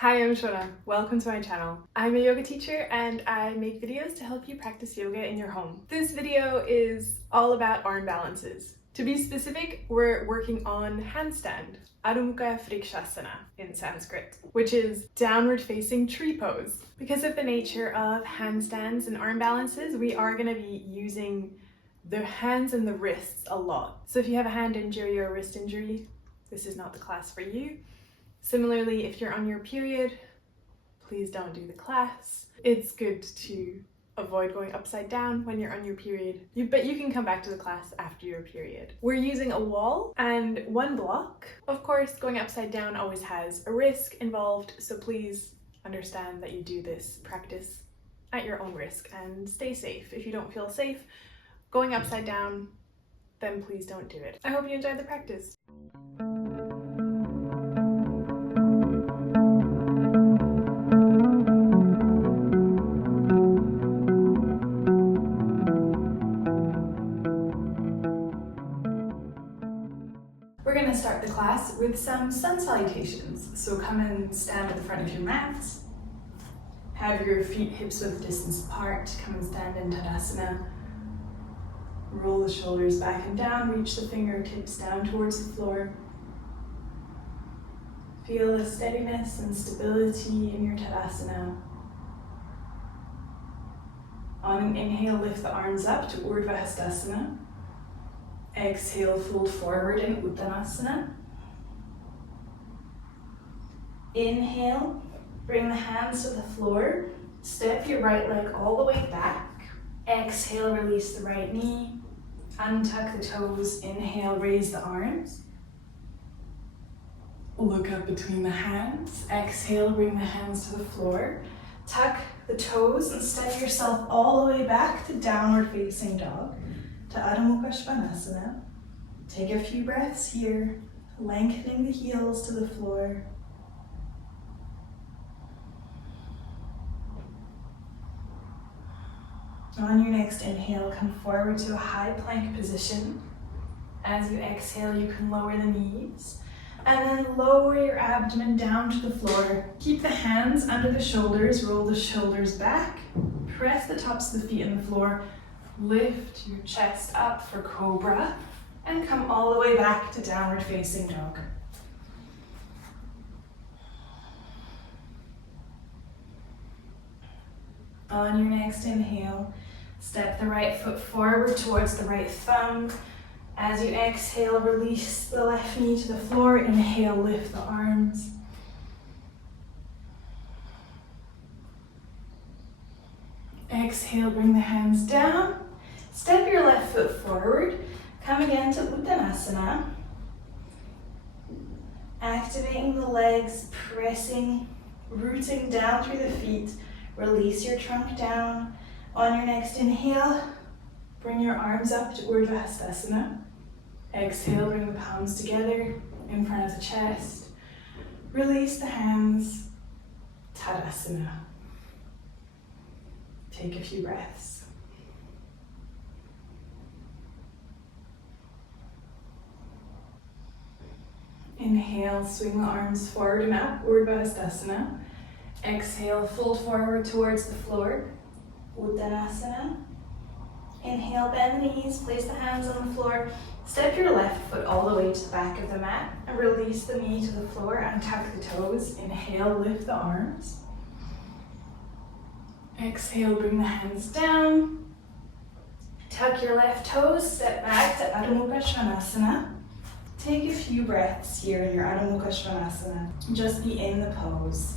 Hi, I'm Shona. Welcome to my channel. I'm a yoga teacher and I make videos to help you practice yoga in your home. This video is all about arm balances. To be specific, we're working on handstand, Adho Muka Vrksasana in Sanskrit, which is downward facing tree pose. Because of the nature of handstands and arm balances, we are going to be using the hands and the wrists a lot. So if you have a hand injury or a wrist injury, this is not the class for you. Similarly, if you're on your period, please don't do the class. It's good to avoid going upside down when you're on your period, but you can come back to the class after your period. We're using a wall and one block. Of course, going upside down always has a risk involved, so please understand that you do this practice at your own risk and stay safe. If you don't feel safe going upside down, then please don't do it. I hope you enjoyed the practice. We're going to start the class with some sun salutations. So come and stand at the front of your mats. Have your feet hips width distance apart. Come and stand in Tadasana. Roll the shoulders back and down. Reach the fingertips down towards the floor. Feel the steadiness and stability in your Tadasana. On an inhale, lift the arms up to Urdhva. Exhale, fold forward in Uttanasana. Inhale, bring the hands to the floor. Step your right leg all the way back. Exhale, release the right knee. Untuck the toes. Inhale, raise the arms. Look up between the hands. Exhale, bring the hands to the floor. Tuck the toes and step yourself all the way back to downward facing dog. To Adho Muka Vrksasana. Take a few breaths here, lengthening the heels to the floor. On your next inhale, come forward to a high plank position. As you exhale, you can lower the knees and then lower your abdomen down to the floor. Keep the hands under the shoulders, roll the shoulders back, press the tops of the feet in the floor. Lift your chest up for cobra and come all the way back to downward facing dog. On your next inhale, step the right foot forward towards the right thumb. As you exhale, release the left knee to the floor. Inhale, lift the arms. Exhale, bring the hands down. Step your left foot forward. Come again to Uttanasana. Activating the legs, pressing, rooting down through the feet. Release your trunk down. On your next inhale, bring your arms up to Urdhva. Exhale, bring the palms together in front of the chest. Release the hands. Tadasana. Take a few breaths. Inhale, swing the arms forward and up, Urdhva. Exhale, fold forward towards the floor, Uttanasana. Inhale, bend the knees, place the hands on the floor. Step your left foot all the way to the back of the mat and release the knee to the floor and tuck the toes. Inhale, lift the arms. Exhale, bring the hands down. Tuck your left toes, step back to Adho Muka Vrksasana. Take a few breaths here in your Adho Muka Vrksasana. Just be in the pose.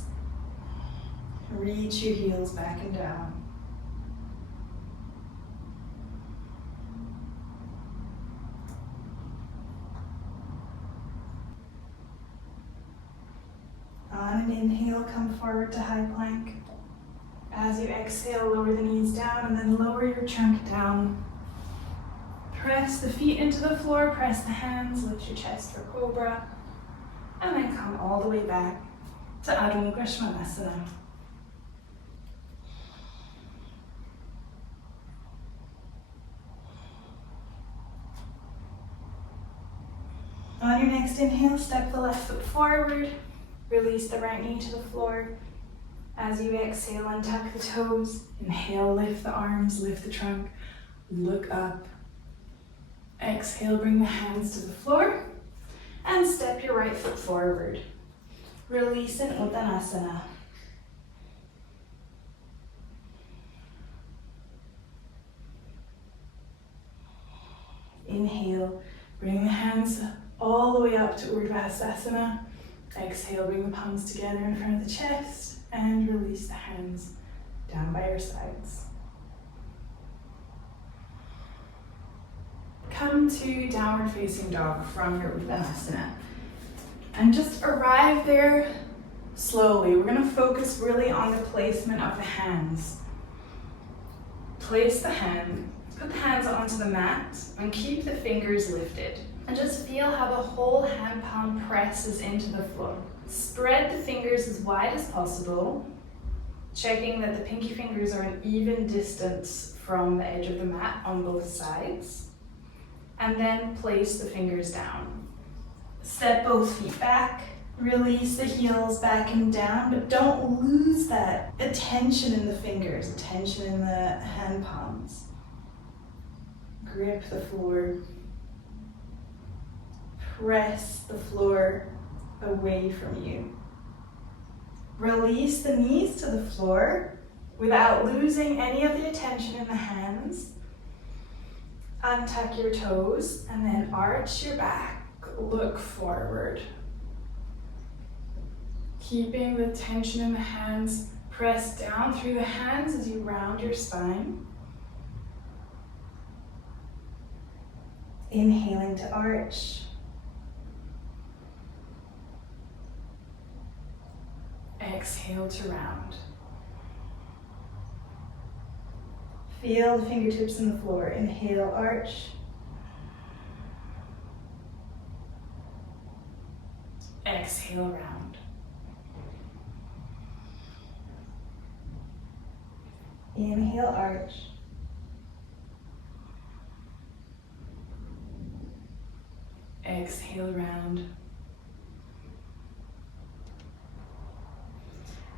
Reach your heels back and down. On an inhale, come forward to high plank. As you exhale, lower the knees down and then lower your trunk down. Press the feet into the floor, press the hands, lift your chest for cobra, and then come all the way back to Adho Muka Vrksasana. On your next inhale, step the left foot forward, Release the right knee to the floor. As you exhale, untuck the toes. Inhale, lift the arms, lift the trunk, look up. Exhale, bring the hands to the floor. And step your right foot forward. Release in Uttanasana. Inhale, bring the hands all the way up to Adho Muka Vrksasana. Exhale, bring the palms together in front of the chest and release the hands down by your sides. Come to downward facing dog from your Uttanasana. And just arrive there slowly. We're going to focus really on the placement of the hands. Place the hand, put the hands onto the mat and keep the fingers lifted. And just feel how the whole hand palm presses into the floor. Spread the fingers as wide as possible, checking that the pinky fingers are an even distance from the edge of the mat on both sides. And then place the fingers down. Step both feet back, release the heels back and down, but don't lose that attention in the fingers, attention in the hand palms. Grip the floor. Press the floor away from you. Release the knees to the floor without losing any of the attention in the hands. Untuck your toes and then arch your back, look forward. Keeping the tension in the hands, press down through the hands as you round your spine. Inhaling to arch. Exhale to round. Feel the fingertips in the floor. Inhale, arch. Exhale, round. Inhale, arch. Exhale, round.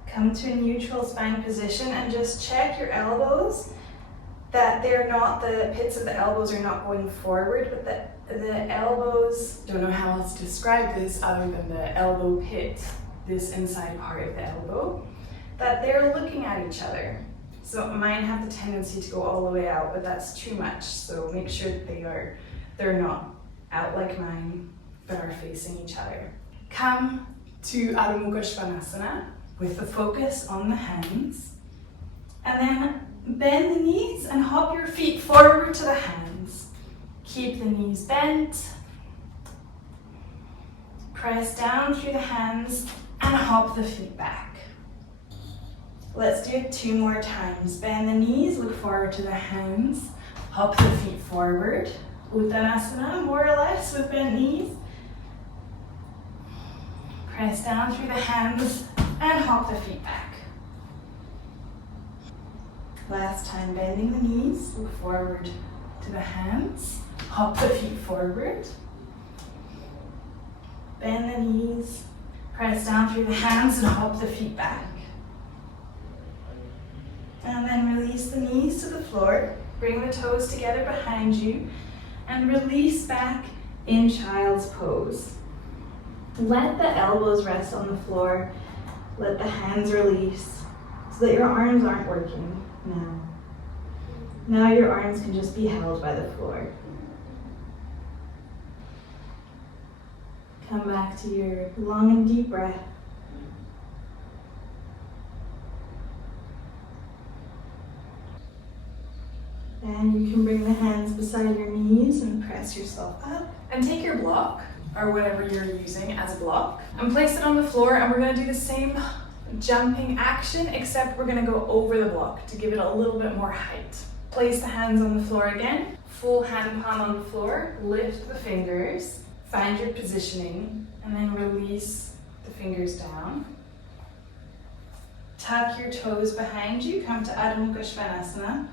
Come to a neutral spine position and just check your elbows, that the pits of the elbows are not going forward, but the elbows, don't know how else to describe this other than the elbow pit, this inside part of the elbow, that they're looking at each other. So mine have the tendency to go all the way out, but that's too much. So make sure that they're not out like mine, but are facing each other. Come to Adho Muka Vrksasana with the focus on the hands. And then bend the knees and hop your feet forward to the hands. Keep the knees bent. Press down through the hands and hop the feet back. Let's do it 2 more times. Bend the knees, look forward to the hands. Hop the feet forward. Uttanasana, more or less, with bent knees. Press down through the hands and hop the feet back. Last time, bending the knees, look forward to the hands. Hop the feet forward. Bend the knees. Press down through the hands and hop the feet back. And then release the knees to the floor. Bring the toes together behind you and release back in child's pose. Let the elbows rest on the floor. Let the hands release so that your arms aren't working now. Now your arms can just be held by the floor. Come back to your long and deep breath. And you can bring the hands beside your knees and press yourself up. And take your block, or whatever you're using as a block, and place it on the floor, and we're gonna do the same jumping action, except we're gonna go over the block to give it a little bit more height. Place the hands on the floor again, full hand palm on the floor, lift the fingers, find your positioning, and then release the fingers down. Tuck your toes behind you, come to Adho Muka Vrksasana.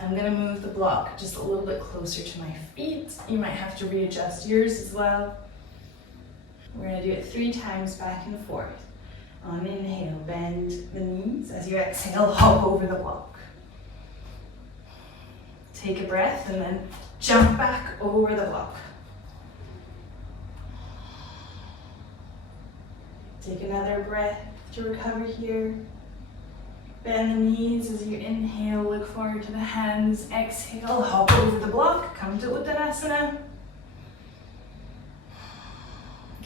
I'm gonna move the block just a little bit closer to my feet. You might have to readjust yours as well. We're going to do it 3 times back and forth. On inhale, bend the knees. As you exhale, hop over the block. Take a breath and then jump back over the block. Take another breath to recover here. Bend the knees as you inhale, look forward to the hands. Exhale, hop over the block, come to Uttanasana.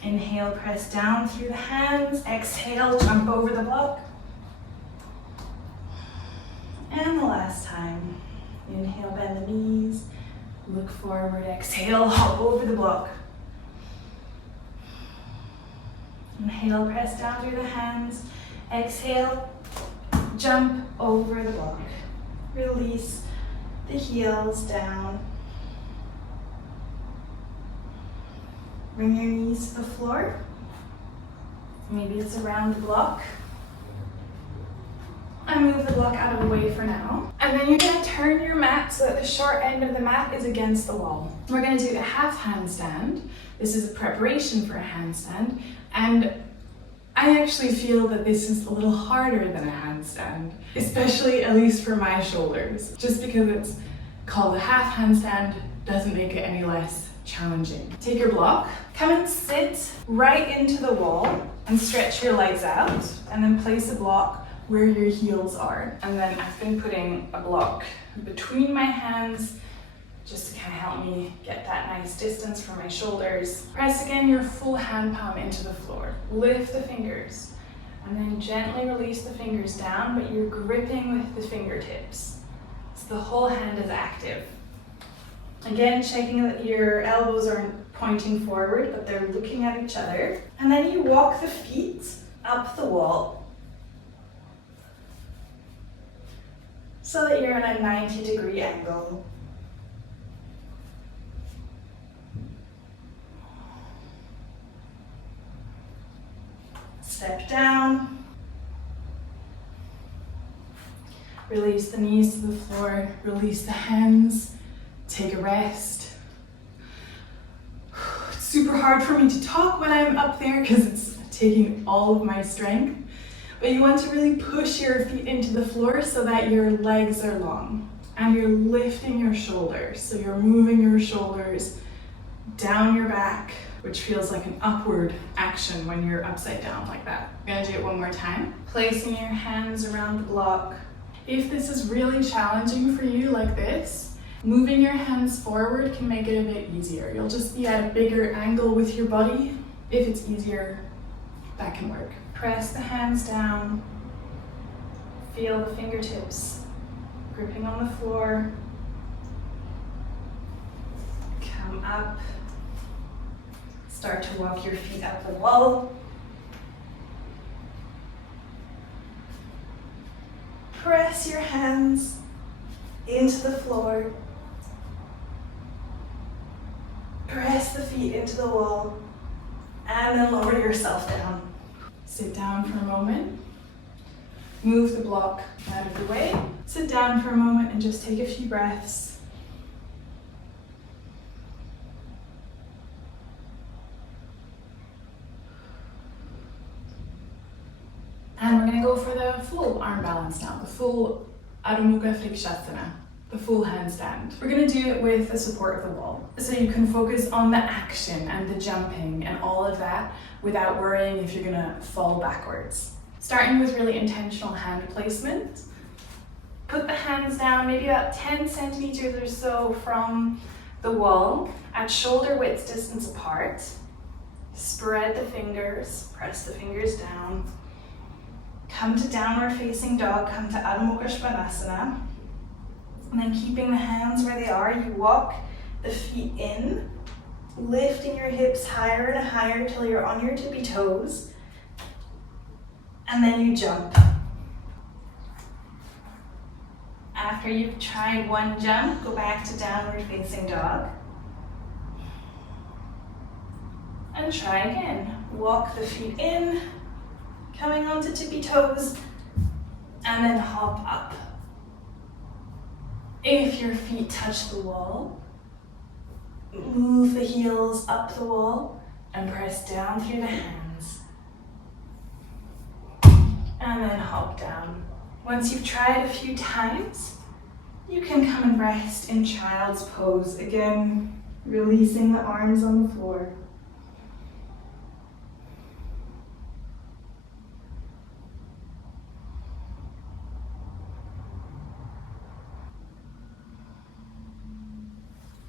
Inhale, press down through the hands. Exhale, jump over the block. And the last time. Inhale, bend the knees. Look forward, exhale, hop over the block. Inhale, press down through the hands. Exhale, jump over the block. Release the heels down. Bring your knees to the floor. Maybe it's around the block. And move the block out of the way for now. And then you're going to turn your mat so that the short end of the mat is against the wall. We're going to do a half handstand. This is a preparation for a handstand. And I actually feel that this is a little harder than a handstand, especially at least for my shoulders. Just because it's called a half handstand doesn't make it any less challenging. Take your block, come and sit right into the wall and stretch your legs out, and then place a block where your heels are. And then I've been putting a block between my hands just to kind of help me get that nice distance from my shoulders. Press again your full hand palm into the floor. Lift the fingers and then gently release the fingers down, but you're gripping with the fingertips. So the whole hand is active. Again, checking that your elbows aren't pointing forward, but they're looking at each other. And then you walk the feet up the wall so that you're in a 90-degree angle. Step down. Release the knees to the floor, release the hands, take a rest. It's super hard for me to talk when I'm up there because it's taking all of my strength. But you want to really push your feet into the floor so that your legs are long and you're lifting your shoulders. So you're moving your shoulders down your back, which feels like an upward action when you're upside down like that. I'm gonna do it one more time. Placing your hands around the block. If this is really challenging for you like this, moving your hands forward can make it a bit easier. You'll just be at a bigger angle with your body. If it's easier, that can work. Press the hands down. Feel the fingertips gripping on the floor. Come up. Start to walk your feet up the wall. Press your hands into the floor. Press the feet into the wall. And then lower yourself down. Sit down for a moment. Move the block out of the way. Sit down for a moment and just take a few breaths. And we're going to go for the full arm balance now, the full Adho Muka Vrksasana, the full handstand. We're going to do it with the support of the wall. So you can focus on the action and the jumping and all of that without worrying if you're going to fall backwards. Starting with really intentional hand placement. Put the hands down maybe about 10 centimeters or so from the wall at shoulder width distance apart. Spread the fingers, press the fingers down. Come to downward facing dog, come to Adho Muka Vrksasana. And then keeping the hands where they are, you walk the feet in, lifting your hips higher and higher till you're on your tippy toes. And then you jump. After you've tried one jump, go back to downward facing dog. And try again. Walk the feet in, coming onto tippy toes, and then hop up. If your feet touch the wall, move the heels up the wall, and press down through the hands. And then hop down. Once you've tried a few times, you can come and rest in child's pose. Again, releasing the arms on the floor.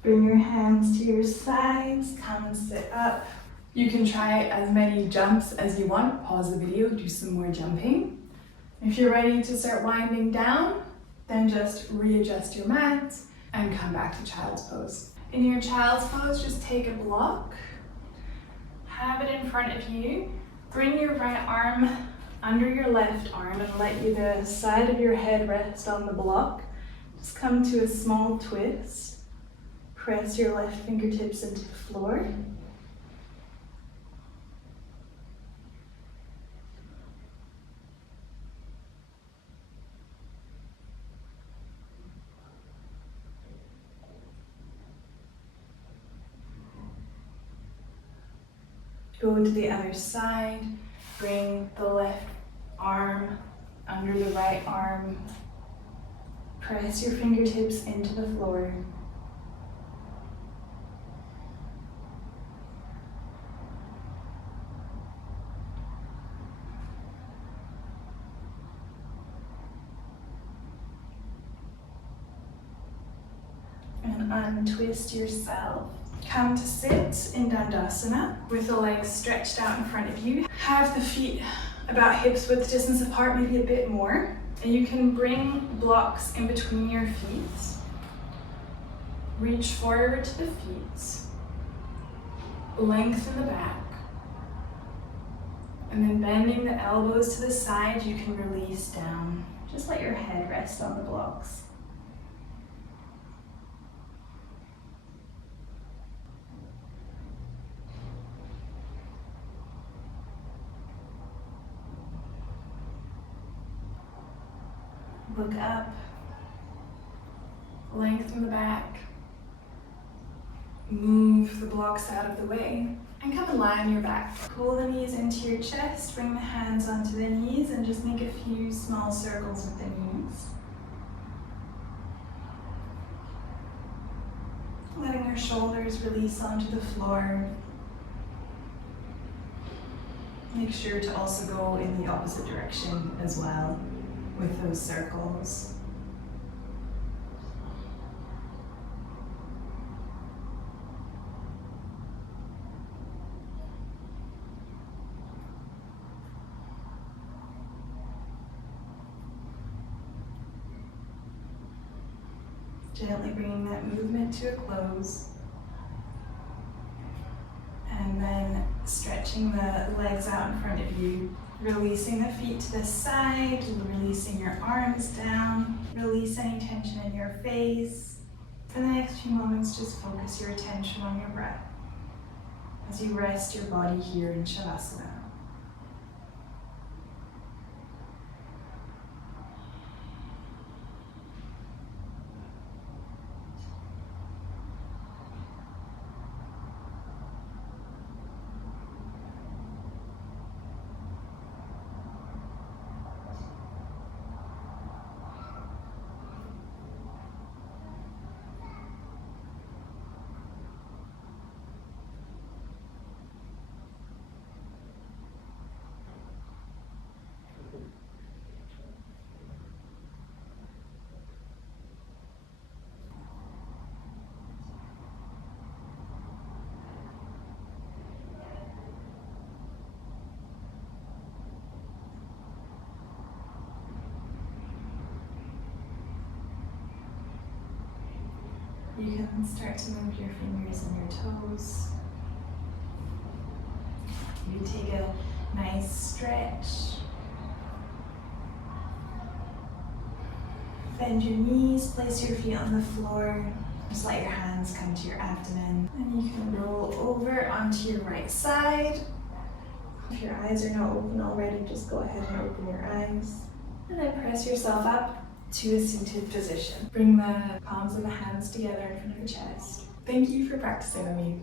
Bring your hands to your sides, come and sit up. You can try as many jumps as you want. Pause the video, do some more jumping. If you're ready to start winding down, then just readjust your mat and come back to child's pose. In your child's pose, just take a block, have it in front of you. Bring your right arm under your left arm and let the side of your head rest on the block. Just come to a small twist. Press your left fingertips into the floor. Go to the other side. Bring the left arm under the right arm. Press your fingertips into the floor. And untwist yourself. Come to sit in Dandasana with the legs stretched out in front of you. Have the feet about hips width distance apart, maybe a bit more. And you can bring blocks in between your feet. Reach forward to the feet. Lengthen the back. And then bending the elbows to the side, you can release down. Just let your head rest on the blocks. Look up, lengthen the back, move the blocks out of the way, and come and lie on your back. Pull the knees into your chest, bring the hands onto the knees, and just make a few small circles with the knees. Letting your shoulders release onto the floor. Make sure to also go in the opposite direction as well with those circles. Gently bringing that movement to a close. And then stretching the legs out in front of you. Releasing the feet to the side, releasing your arms down, release any tension in your face. For the next few moments, just focus your attention on your breath as you rest your body here in Shavasana. You can start to move your fingers and your toes. You take a nice stretch. Bend your knees, place your feet on the floor. Just let your hands come to your abdomen. And you can roll over onto your right side. If your eyes are not open already, just go ahead and open your eyes. And then press yourself up to a seated position. Bring the palms of the hands together in front of your chest. Thank you for practicing with me.